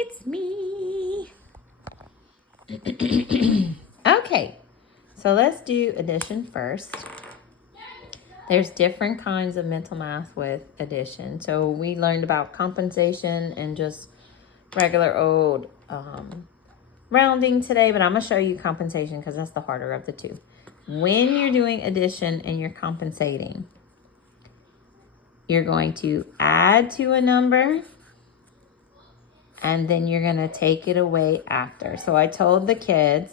it's me. Okay, so let's do addition first. There's different kinds of mental math with addition. So we learned about compensation and just regular old rounding today, but I'm going to show you compensation because that's the harder of the two. When you're doing addition and you're compensating, you're going to add to a number and then you're going to take it away after. So I told the kids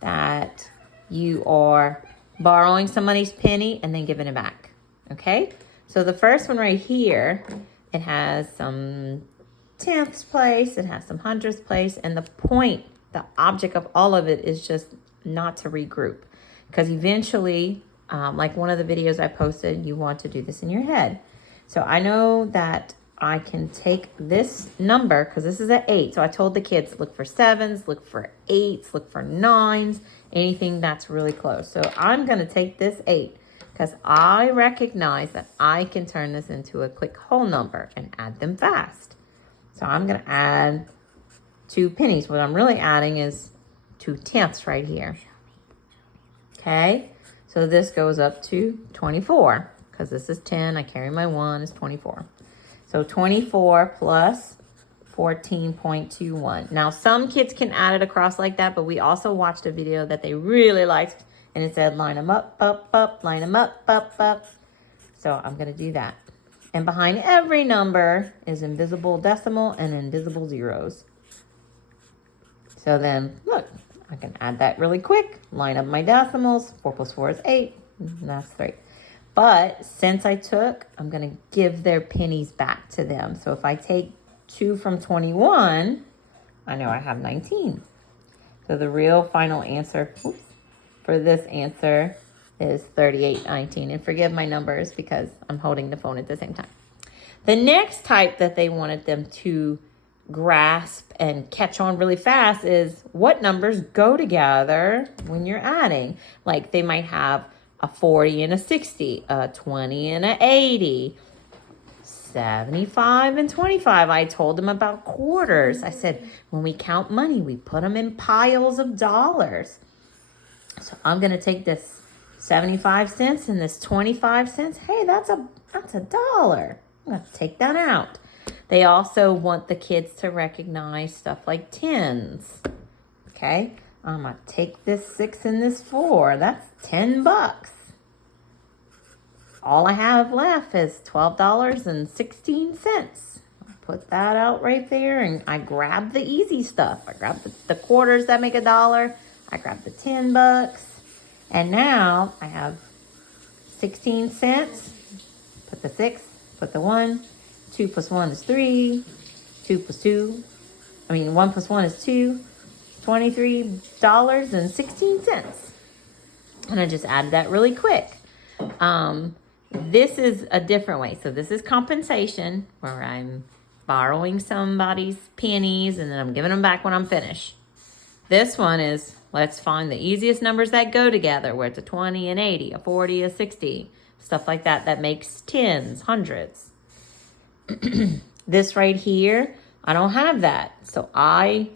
that you are borrowing somebody's penny and then giving it back. Okay? So the first one right here, it has some tenths place, it has some hundredths place, and the point, the object of all of it is just not to regroup. Because eventually, like one of the videos I posted, you want to do this in your head. So I know that I can take this number, because this is an 8. So I told the kids, look for 7s, look for 8s, look for 9s, anything that's really close. So I'm going to take this 8 because I recognize that I can turn this into a quick whole number and add them fast. So I'm going to add 2 pennies. What I'm really adding is 2 tenths right here. Okay, so this goes up to 24 because this is 10. I carry my 1 is 24. So 24 plus 14.21. Now, some kids can add it across like that, but we also watched a video that they really liked, and it said line them up, up, line them up, up. So I'm going to do that. And behind every number is invisible decimal and invisible zeros. So then, look, I can add that really quick. Line up my decimals. 4 plus 4 is 8. And that's 3. But since I took, I'm going to give their pennies back to them. So if I take 2 from 21, I know I have 19. So the real final answer for this answer is 38.19. And forgive my numbers because I'm holding the phone at the same time. The next type that they wanted them to grasp and catch on really fast is what numbers go together when you're adding. Like they might have a 40 and a 60, a 20 and a 80, 75 and 25. I told them about quarters. I said, when we count money, we put them in piles of dollars. So I'm going to take this 75 cents and this 25 cents. Hey, that's a dollar. I'm going to take that out. They also want the kids to recognize stuff like tens. Okay, I'm going to take this 6 and this 4. That's $10. All I have left is $12.16. Put that out right there, and I grab the easy stuff. I grab the quarters that make $1. I grab the $10. And now I have 16 cents. Put the 6, put the 1. 2 plus 1 is 3. 1 plus 1 is 2. $23.16. And I just added that really quick. This is a different way. So this is compensation, where I'm borrowing somebody's pennies and then I'm giving them back when I'm finished. This one is, let's find the easiest numbers that go together, where it's a 20 and 80, a 40, a 60, stuff like that, that makes tens, hundreds. This right here, I don't have that. So I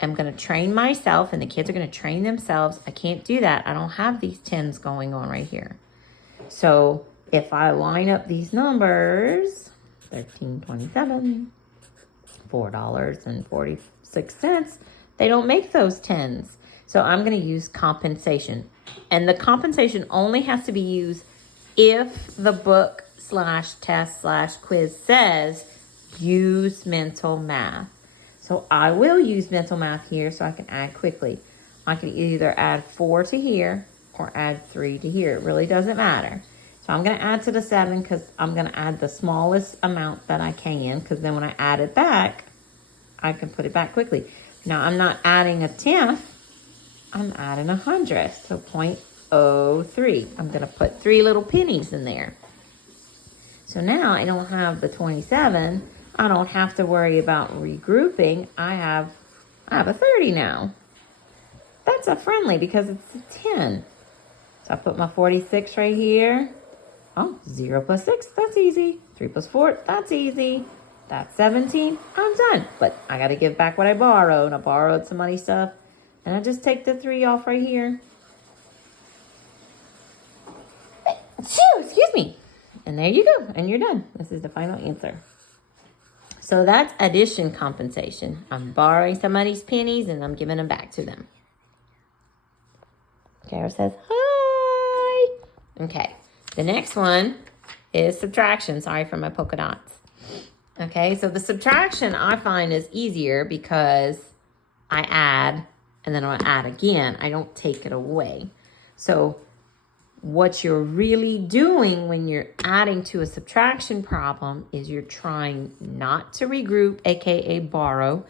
am going to train myself, and the kids are going to train themselves. I can't do that. I don't have these tens going on right here. So if I line up these numbers, $13.27, $4.46, they don't make those tens. So I'm going to use compensation. And the compensation only has to be used if the book /test/quiz says use mental math. So I will use mental math here so I can add quickly. I can either add 4 to here or add 3 to here. It really doesn't matter. So I'm going to add to the 7 because I'm going to add the smallest amount that I can, because then when I add it back, I can put it back quickly. Now I'm not adding a tenth, I'm adding a hundredth, so 0.03. I'm going to put 3 little pennies in there. So now I don't have the 27. I don't have to worry about regrouping. I have a 30 now. That's a friendly because it's a 10. So I put my 46 right here. Oh, 0 plus 6, that's easy. 3 plus 4, that's easy. That's 17. I'm done. But I got to give back what I borrowed. I borrowed some money stuff. And I just take the 3 off right here. Excuse me. And there you go. And you're done. This is the final answer. So that's addition compensation. I'm borrowing somebody's pennies and I'm giving them back to them. Kara says, hi. Okay. The next one is subtraction. Sorry for my polka dots. Okay. So the subtraction I find is easier because I add and then I'll add again. I don't take it away. So what you're really doing when you're adding to a subtraction problem is you're trying not to regroup, aka borrow,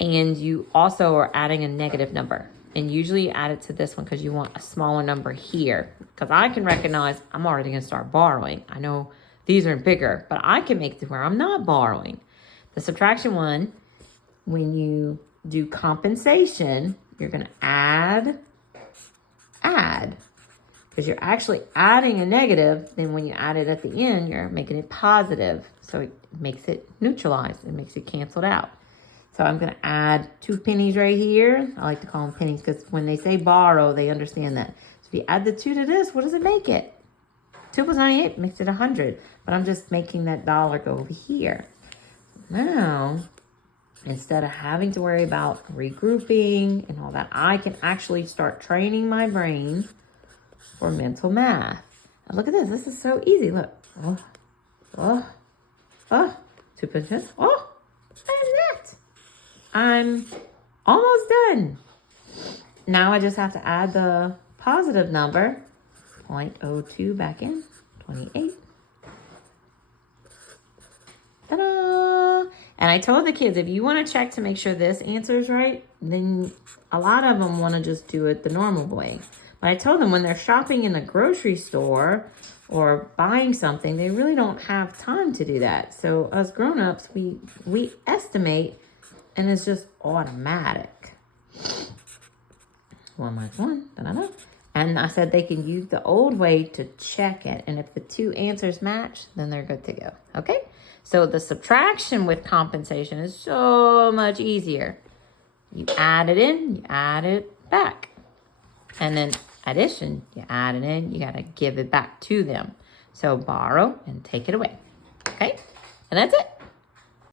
and you also are adding a negative number. And usually you add it to this one because you want a smaller number here. Because I can recognize I'm already going to start borrowing. I know these are bigger, but I can make it where I'm not borrowing. The subtraction one, when you do compensation, you're going to add. Because you're actually adding a negative, then when you add it at the end, you're making it positive. So it makes it neutralized. It makes it canceled out. So I'm going to add 2 pennies right here. I like to call them pennies because when they say borrow, they understand that. So if you add the 2 to this, what does it make it? 2 plus 98 makes it 100. But I'm just making that dollar go over here. Now, instead of having to worry about regrouping and all that, I can actually start training my brain for mental math. And look at this. This is so easy. Look. 2 pennies. Oh, and that. I'm almost done. Now I just have to add the positive number, 0.02 back in, 28. Ta-da! And I told the kids, if you want to check to make sure this answer is right, then a lot of them want to just do it the normal way. But I told them when they're shopping in the grocery store or buying something, they really don't have time to do that. So us grown-ups, we estimate, and it's just automatic. 1 minus 1, da-da-da. And I said they can use the old way to check it. And if the 2 answers match, then they're good to go. Okay? So the subtraction with compensation is so much easier. You add it in, you add it back. And then addition, you add it in, you got to give it back to them. So borrow and take it away. Okay? And that's it.